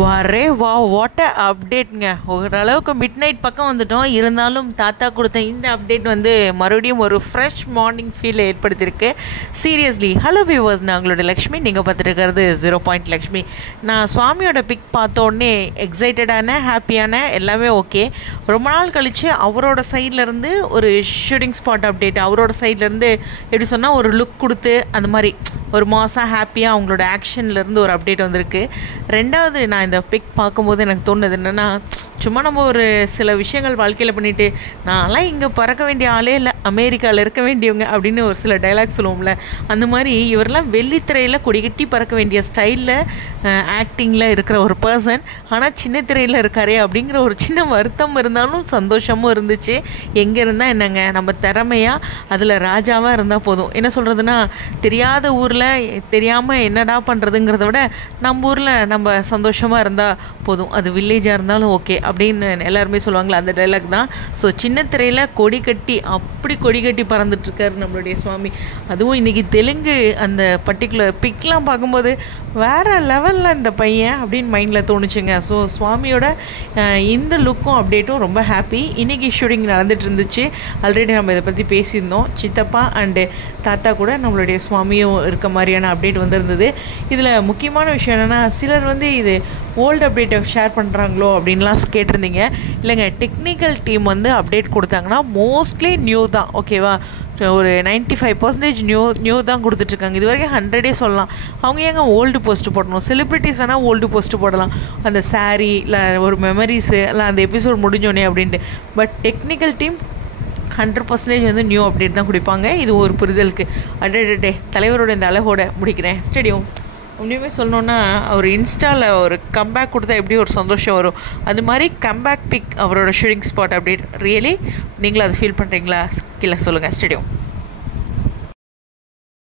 வரே வா வாட் அப்டேட்ங்க. ஓரளவுக்கு மிட் நைட் பக்கம் வந்துட்டோம். இருந்தாலும் தாத்தா கொடுத்த இந்த அப்டேட் வந்து மறுபடியும் ஒரு ஃப்ரெஷ் மார்னிங் ஃபீலை ஏற்படுத்தியிருக்கு. சீரியஸ்லி ஹலோ வியூவர்ஸ், நான் உங்களோட லக்ஷ்மி. நீங்கள் பார்த்துட்டு 0 லக்ஷ்மி. நான் சுவாமியோட பிக் பார்த்த உடனே எக்ஸைட்டடான ஹாப்பியான எல்லாமே ஓகே. ரொம்ப நாள் கழித்து அவரோட சைட்லேருந்து ஒரு ஷூட்டிங் ஸ்பாட் அப்டேட், அவரோட சைட்லேருந்து எப்படி சொன்னால் ஒரு லுக் கொடுத்து அந்த மாதிரி ஒரு மாதம் ஹாப்பியாக அவங்களோட ஆக்ஷன்லேருந்து ஒரு அப்டேட் வந்திருக்கு. ரெண்டாவது, நான் இந்த பிக் பார்க்கும்போது எனக்கு தோணுது என்னென்னா, சும்மா நம்ம ஒரு சில விஷயங்கள் வாழ்க்கையில் பண்ணிவிட்டு நான்லாம் இங்கே பறக்க வேண்டிய ஆளே இல்லை, அமெரிக்காவில் இருக்க வேண்டியவங்க அப்படின்னு ஒரு சில டைலாக் சொல்லுவோம்ல, அந்த மாதிரி இவரெல்லாம் வெள்ளித்திரையில் கொடிகட்டி பறக்க வேண்டிய ஸ்டைலில் ஆக்டிங்கில் இருக்கிற ஒரு பர்சன், ஆனால் சின்ன திரையில் இருக்காரே அப்படிங்கிற ஒரு சின்ன வருத்தம் இருந்தாலும் சந்தோஷமும் இருந்துச்சு. எங்கே இருந்தால் என்னங்க, நம்ம திறமையாக அதில் ராஜாவாக இருந்தால் போதும். என்ன சொல்கிறதுனா, தெரியாத ஊரில் தெரியாமல் என்னடா பண்ணுறதுங்கிறத விட நம்ம ஊரில் நம்ம சந்தோஷமாக இருந்தால் போதும், அது வில்லேஜாக இருந்தாலும் ஓகே அப்படின்னு எல்லாருமே சொல்லுவாங்களே, அந்த டைலாக் தான். ஸோ சின்ன திரையில் கொடி கட்டி அப்படி கொடி கட்டி பறந்துட்டுருக்காரு நம்மளுடைய சுவாமி. அதுவும் இன்றைக்கி தெலுங்கு அந்த பர்டிகுலர் பிக்லாம் பார்க்கும்போது வேறு லெவலில் இந்த பையன் அப்படின்னு மைண்டில் தோணுச்சுங்க. ஸோ சுவாமியோட இந்த லுக்கும் அப்டேட்டும் ரொம்ப ஹாப்பி. இன்றைக்கி ஷூட்டிங் நடந்துகிட்டு இருந்துச்சு. ஆல்ரெடி நம்ம இதை பற்றி பேசியிருந்தோம். சித்தப்பா அண்டு தாத்தா கூட நம்மளுடைய சுவாமியும் இருக்க மாதிரியான அப்டேட் வந்திருந்தது. இதில் முக்கியமான விஷயம் என்னென்னா, சிலர் வந்து இது ஓல்டு அப்டேட்டை ஷேர் பண்ணுறாங்களோ அப்படின்லாம் கேட்டிருந்தீங்க. இல்லைங்க, டெக்னிக்கல் டீம் வந்து அப்டேட் கொடுத்தாங்கன்னா மோஸ்ட்லி நியூ தான், ஓகேவா. ஒரு 95% நியூ தான் கொடுத்துட்ருக்காங்க. இது வரைக்கும் 100 சொல்லலாம். அவங்க ஏங்க ஓல்டு போஸ்ட்டு போடணும்? செலிப்ரிட்டிஸ் வேணால் ஓல்டு போஸ்ட்டு போடலாம், அந்த சாரீ இல்லை ஒரு மெமரிஸு இல்லை அந்த எபிசோட் முடிஞ்சோடனே அப்படின்ட்டு. பட் டெக்னிக்கல் டீம் 100% வந்து நியூ அப்டேட் தான் கொடுப்பாங்க. இது ஒரு புரிதலுக்கு அடே தலைவரோட இந்த அழகோட முடிக்கிறேன். ஸ்டேடியம் உண்மையுமே சொல்லணுன்னா, அவர் இன்ஸ்டாவில் ஒரு கம்பேக் கொடுத்தா எப்படி ஒரு சந்தோஷம் வரும், அது மாதிரி கம்பேக் பிக் அவரோட ஷூட்டிங் ஸ்பாட் அப்டேட். ரியலி நீங்களும் அதை ஃபீல் பண்ணுறீங்களா? கீழே சொல்லுங்கள். ஸ்டேடியம்.